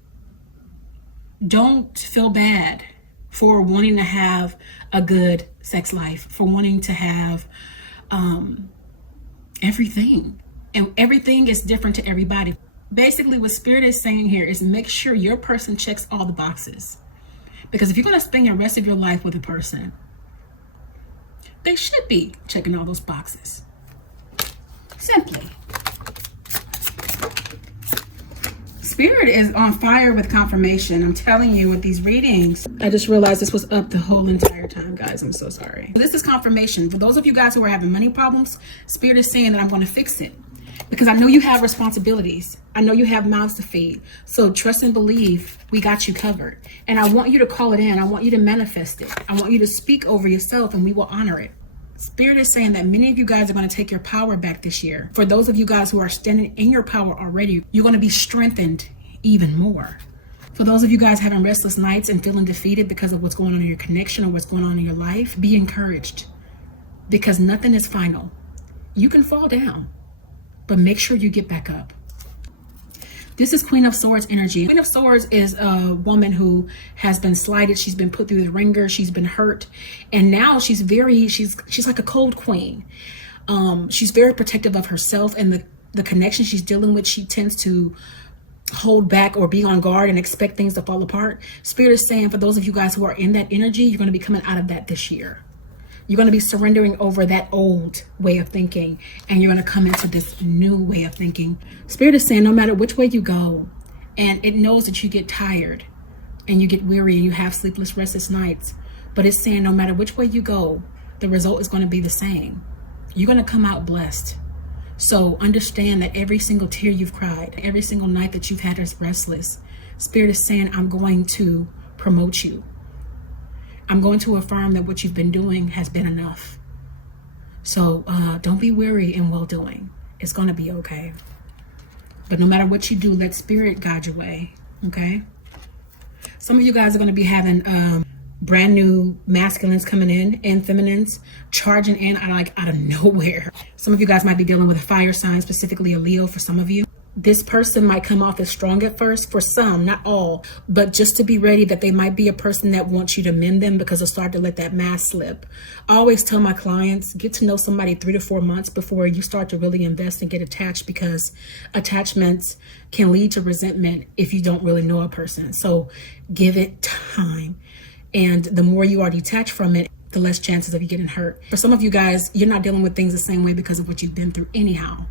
Don't feel bad for wanting to have a good sex life, for wanting to have everything. And everything is different to everybody. Basically, what Spirit is saying here is make sure your person checks all the boxes. Because if you're going to spend the rest of your life with a person, they should be checking all those boxes. Simply. Spirit is on fire with confirmation. I'm telling you with these readings. I just realized this was up the whole entire time, guys. I'm so sorry. This is confirmation. For those of you guys who are having money problems, Spirit is saying that I'm going to fix it. Because I know you have responsibilities. I know you have mouths to feed. So trust and believe we got you covered. And I want you to call it in. I want you to manifest it. I want you to speak over yourself and we will honor it. Spirit is saying that many of you guys are going to take your power back this year. For those of you guys who are standing in your power already, you're going to be strengthened even more. For those of you guys having restless nights and feeling defeated because of what's going on in your connection or what's going on in your life, be encouraged, because nothing is final. You can fall down, but make sure you get back up. This is Queen of Swords energy. Queen of Swords is a woman who has been slighted. She's been put through the ringer. She's been hurt. And now she's like a cold queen. She's very protective of herself and the connection she's dealing with. She tends to hold back or be on guard and expect things to fall apart. Spirit is saying for those of you guys who are in that energy, you're going to be coming out of that this year. You're going to be surrendering over that old way of thinking, and you're going to come into this new way of thinking. Spirit is saying no matter which way you go, and it knows that you get tired and you get weary and you have sleepless, restless nights, but it's saying no matter which way you go, the result is going to be the same. You're going to come out blessed. So understand that every single tear you've cried, every single night that you've had is restless, Spirit is saying, I'm going to promote you. I'm going to affirm that what you've been doing has been enough. So don't be weary in well-doing. It's going to be okay. But no matter what you do, let Spirit guide your way, okay? Some of you guys are going to be having brand new masculines coming in and feminines charging in out of nowhere. Some of you guys might be dealing with a fire sign, specifically a Leo for some of you. This person might come off as strong at first for some, not all, but just to be ready that they might be a person that wants you to mend them because they'll start to let that mask slip. I always tell my clients, get to know somebody 3 to 4 months before you start to really invest and get attached, because attachments can lead to resentment if you don't really know a person. So give it time. And the more you are detached from it, the less chances of you getting hurt. For some of you guys, you're not dealing with things the same way because of what you've been through anyhow.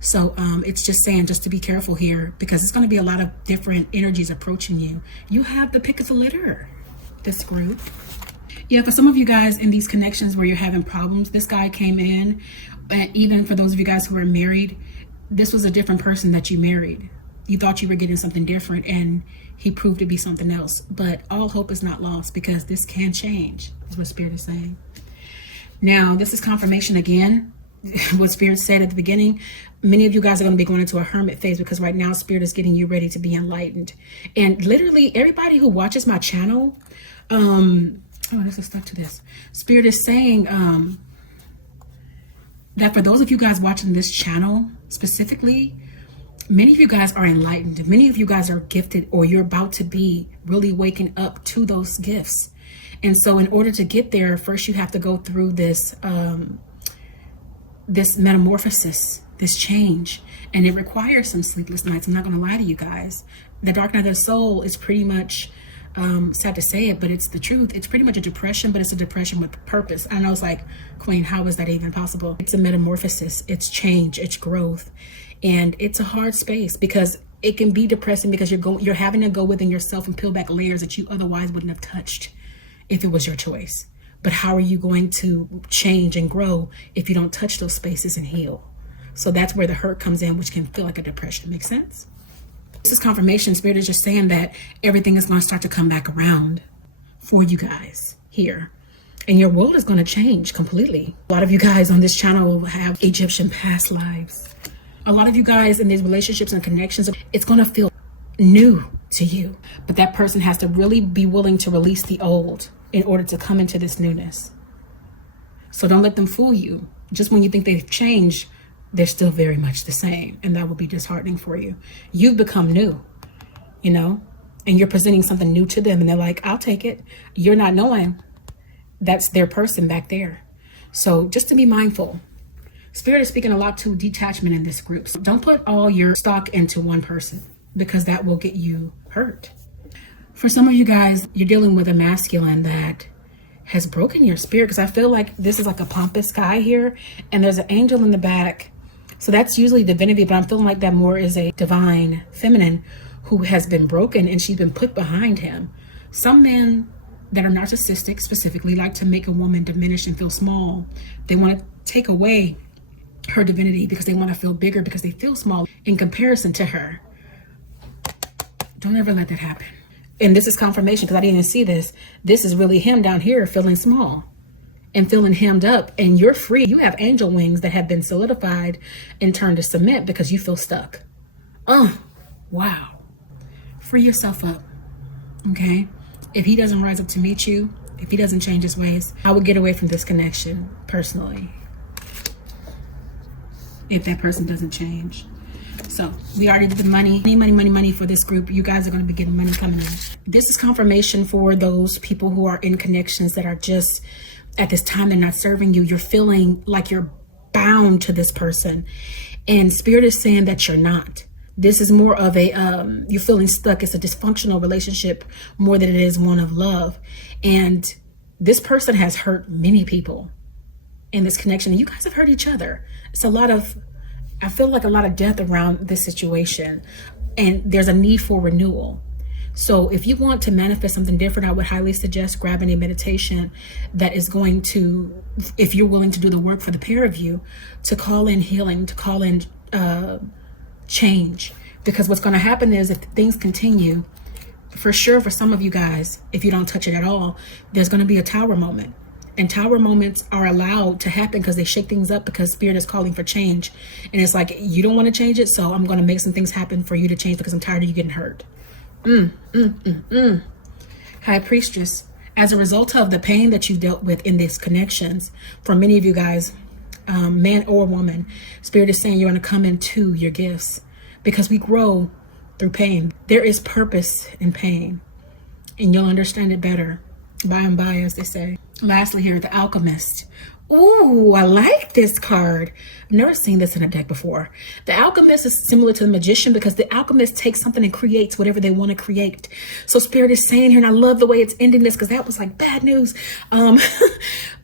So it's just saying just to be careful here, because it's going to be a lot of different energies approaching you. You have the pick of the litter, this group. Yeah, for some of you guys in these connections where you're having problems, this guy came in, and even for those of you guys who are married, this was a different person that you married. You thought you were getting something different, and he proved to be something else. But all hope is not lost, because this can change, is what Spirit is saying. Now, this is confirmation again. What Spirit said at the beginning, many of you guys are going to be going into a hermit phase, because right now Spirit is getting you ready to be enlightened. And literally everybody who watches my channel, let's stuck to this. Spirit is saying that for those of you guys watching this channel specifically, many of you guys are enlightened. Many of you guys are gifted, or you're about to be really waking up to those gifts. And so in order to get there, first you have to go through this this metamorphosis, this change, and it requires some sleepless nights. I'm not going to lie to you guys. The dark night of the soul is pretty much, sad to say it, but it's the truth. It's pretty much a depression, but it's a depression with purpose. I know it's like, Queen, how is that even possible? It's a metamorphosis. It's change. It's growth. And it's a hard space, because it can be depressing, because you're having to go within yourself and peel back layers that you otherwise wouldn't have touched if it was your choice. But how are you going to change and grow if you don't touch those spaces and heal? So that's where the hurt comes in, which can feel like a depression. Make sense? This is confirmation. Spirit is just saying that everything is going to start to come back around for you guys here. And your world is going to change completely. A lot of you guys on this channel have Egyptian past lives. A lot of you guys in these relationships and connections, it's going to feel new to you. But that person has to really be willing to release the old in order to come into this newness. So don't let them fool you. Just when you think they've changed, they're still very much the same. And that will be disheartening for you. You've become new, you know, and you're presenting something new to them, and they're like, I'll take it. You're not knowing that's their person back there. So just to be mindful. Spirit is speaking a lot to detachment in this group. So don't put all your stock into one person, because that will get you hurt. For some of you guys, you're dealing with a masculine that has broken your spirit, because I feel like this is like a pompous guy here, and there's an angel in the back. So that's usually divinity, but I'm feeling like that more is a divine feminine who has been broken, and she's been put behind him. Some men that are narcissistic specifically like to make a woman diminish and feel small. They want to take away her divinity because they want to feel bigger, because they feel small in comparison to her. Don't ever let that happen. And this is confirmation, because I didn't even see this. This is really him down here feeling small. and feeling hemmed up, and you're free. You have angel wings that have been solidified and turned to cement because you feel stuck. Oh, wow. Free yourself up, okay? If he doesn't rise up to meet you, if he doesn't change his ways, I would get away from this connection personally. If that person doesn't change. So we already did the money for this group. You guys are going to be getting money coming in. This is confirmation for those people who are in connections that are just, at this time, they're not serving you. You're feeling like you're bound to this person. And Spirit is saying that you're not. This is more of a, you're feeling stuck. It's a dysfunctional relationship more than it is one of love. And this person has hurt many people in this connection. And you guys have hurt each other. It's a lot of, I feel like a lot of death around this situation. And there's a need for renewal. So if you want to manifest something different, I would highly suggest grabbing a meditation that is going to, if you're willing to do the work for the pair of you, to call in healing, to call in change. Because what's going to happen is, if things continue, for sure, for some of you guys, if you don't touch it at all, there's going to be a tower moment. And tower moments are allowed to happen because they shake things up, because Spirit is calling for change. And it's like, you don't want to change it, so I'm going to make some things happen for you to change because I'm tired of you getting hurt. High Priestess, as a result of the pain that you dealt with in these connections, for many of you guys, man or woman, Spirit is saying you're going to come into your gifts, because we grow through pain. There is purpose in pain, and you'll understand it better by and by, as they say. Lastly here, the Alchemist. Ooh, I like this card. I've never seen this in a deck before. The Alchemist is similar to the Magician, because the Alchemist takes something and creates whatever they want to create. So Spirit is saying here, and I love the way it's ending this, because that was like bad news.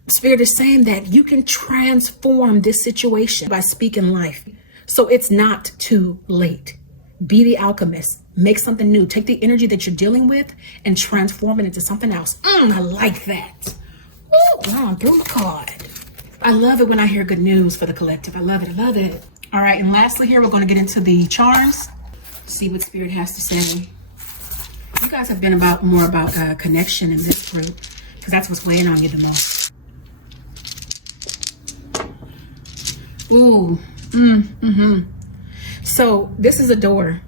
Spirit is saying that you can transform this situation by speaking life. So it's not too late. Be the alchemist. Make something new. Take the energy that you're dealing with and transform it into something else. I like that. Ooh, I drew my card. I love it when I hear good news for the collective. I love it. I love it. All right. And lastly here, we're going to get into the charms. See what Spirit has to say. You guys have been more about connection in this group, because that's what's weighing on you the most. Ooh. So this is a door.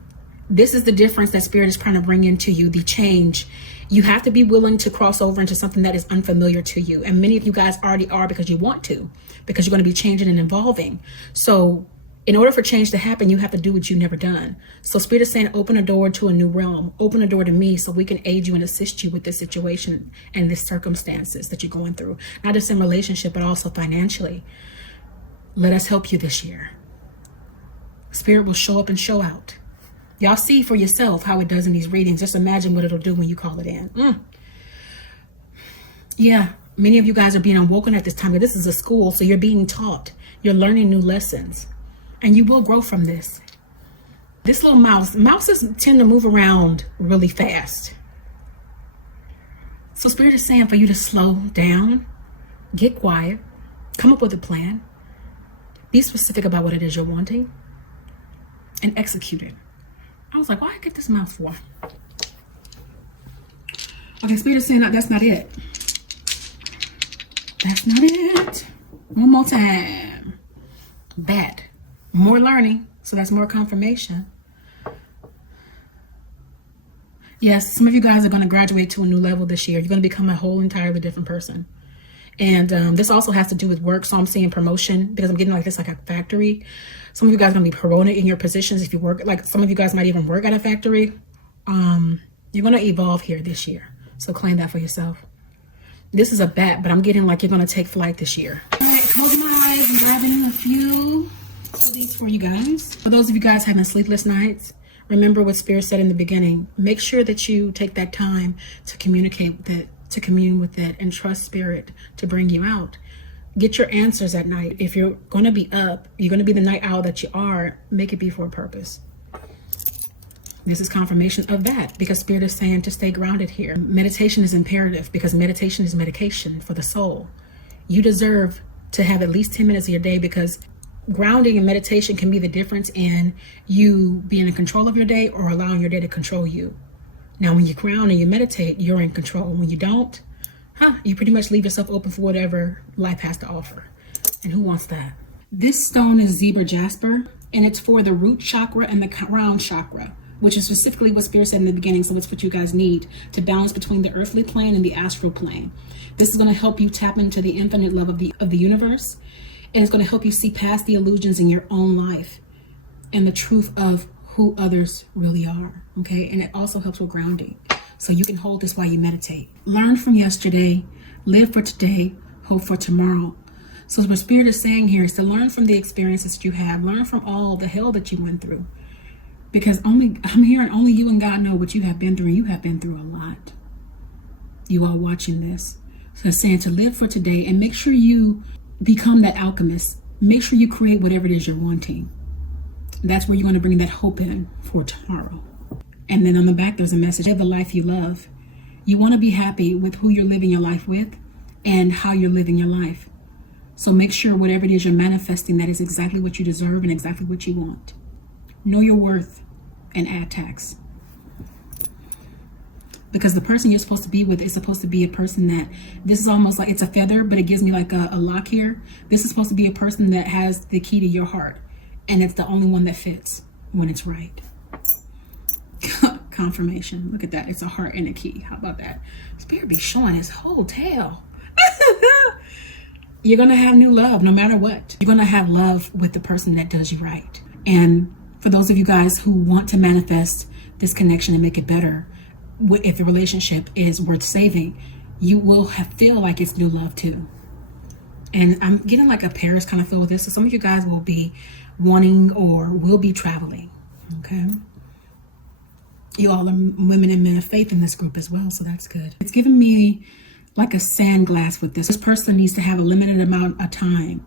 This is the difference that Spirit is trying to bring into you, the change. You have to be willing to cross over into something that is unfamiliar to you. And many of you guys already are, because you want to, because you're going to be changing and evolving. So in order for change to happen, you have to do what you've never done. So Spirit is saying, open a door to a new realm. Open a door to me, so we can aid you and assist you with this situation and the circumstances that you're going through. Not just in relationship, but also financially. Let us help you this year. Spirit will show up and show out. Y'all see for yourself how it does in these readings. Just imagine what it'll do when you call it in. Yeah, many of you guys are being awoken at this time. This is a school, so you're being taught. You're learning new lessons. And you will grow from this. This little mouses tend to move around really fast. So Spirit is saying for you to slow down, get quiet, come up with a plan, be specific about what it is you're wanting, and execute it. I was like, why I get this mouth for? Okay, Spirit is saying that's not it. That's not it. One more time. Bad. More learning. So that's more confirmation. Yes, some of you guys are going to graduate to a new level this year. You're going to become a whole entirely different person. And this also has to do with work. So I'm seeing promotion, because I'm getting like this, like a factory. Some of you guys are going to be promoted in your positions if you work. Like some of you guys might even work at a factory. You're going to evolve here this year. So claim that for yourself. This is a bat, but I'm getting like you're going to take flight this year. All right, closing my eyes and grabbing a few of these for you guys. For those of you guys having sleepless nights, remember what Spirit said in the beginning. Make sure that you take that time to communicate with it, to commune with it, and trust Spirit to bring you out. Get your answers at night. If you're going to be up, you're going to be the night owl that you are, make it be for a purpose. This is confirmation of that, because Spirit is saying to stay grounded here. Meditation is imperative, because meditation is medication for the soul. You deserve to have at least 10 minutes of your day, because grounding and meditation can be the difference in you being in control of your day or allowing your day to control you. Now, when you ground and you meditate, you're in control. When you don't, You pretty much leave yourself open for whatever life has to offer. And who wants that? This stone is zebra jasper, and it's for the root chakra and the crown chakra, which is specifically what Spirit said in the beginning. So it's what you guys need to balance between the earthly plane and the astral plane. This is going to help you tap into the infinite love of the universe, and it's going to help you see past the illusions in your own life and the truth of who others really are. Okay, and it also helps with grounding, so you can hold this while you meditate. Learn from yesterday, live for today, hope for tomorrow. So what Spirit is saying here is to learn from the experiences that you have, learn from all the hell that you went through. Because I'm hearing only you and God know what you have been through. You have been through a lot. You are watching this. So it's saying to live for today and make sure you become that alchemist. Make sure you create whatever it is you're wanting. That's where you're going to bring that hope in for tomorrow. And then on the back, there's a message. Live the life you love. You want to be happy with who you're living your life with and how you're living your life. So make sure whatever it is you're manifesting, that is exactly what you deserve and exactly what you want. Know your worth and add tax. Because the person you're supposed to be with is supposed to be a person that, this is almost like it's a feather, but it gives me like a lock here. This is supposed to be a person that has the key to your heart. And it's the only one that fits when it's right. Confirmation. Look at that. It's a heart and a key. How about that? Spirit be showing his whole tail. You're going to have new love no matter what. You're going to have love with the person that does you right. And for those of you guys who want to manifest this connection and make it better, if the relationship is worth saving, you will feel like it's new love too. And I'm getting like a Paris kind of feel with this. So some of you guys will be wanting or will be traveling. Okay. You all are women and men of faith in this group as well. So that's good. It's giving me like a sand glass with this. This person needs to have a limited amount of time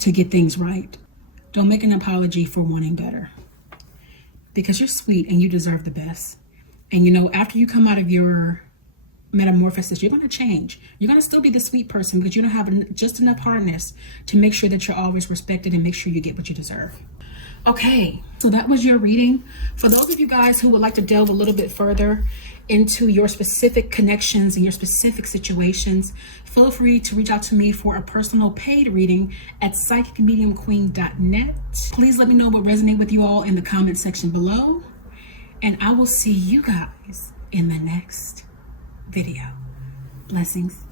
to get things right. Don't make an apology for wanting better, because you're sweet and you deserve the best. And you know, after you come out of your metamorphosis, you're going to change. You're going to still be the sweet person, because you don't have just enough hardness to make sure that you're always respected and make sure you get what you deserve. Okay, so that was your reading. For those of you guys who would like to delve a little bit further into your specific connections and your specific situations, feel free to reach out to me for a personal paid reading at psychicmediumqueen.net. Please let me know what resonated with you all in the comment section below. And I will see you guys in the next video. Blessings.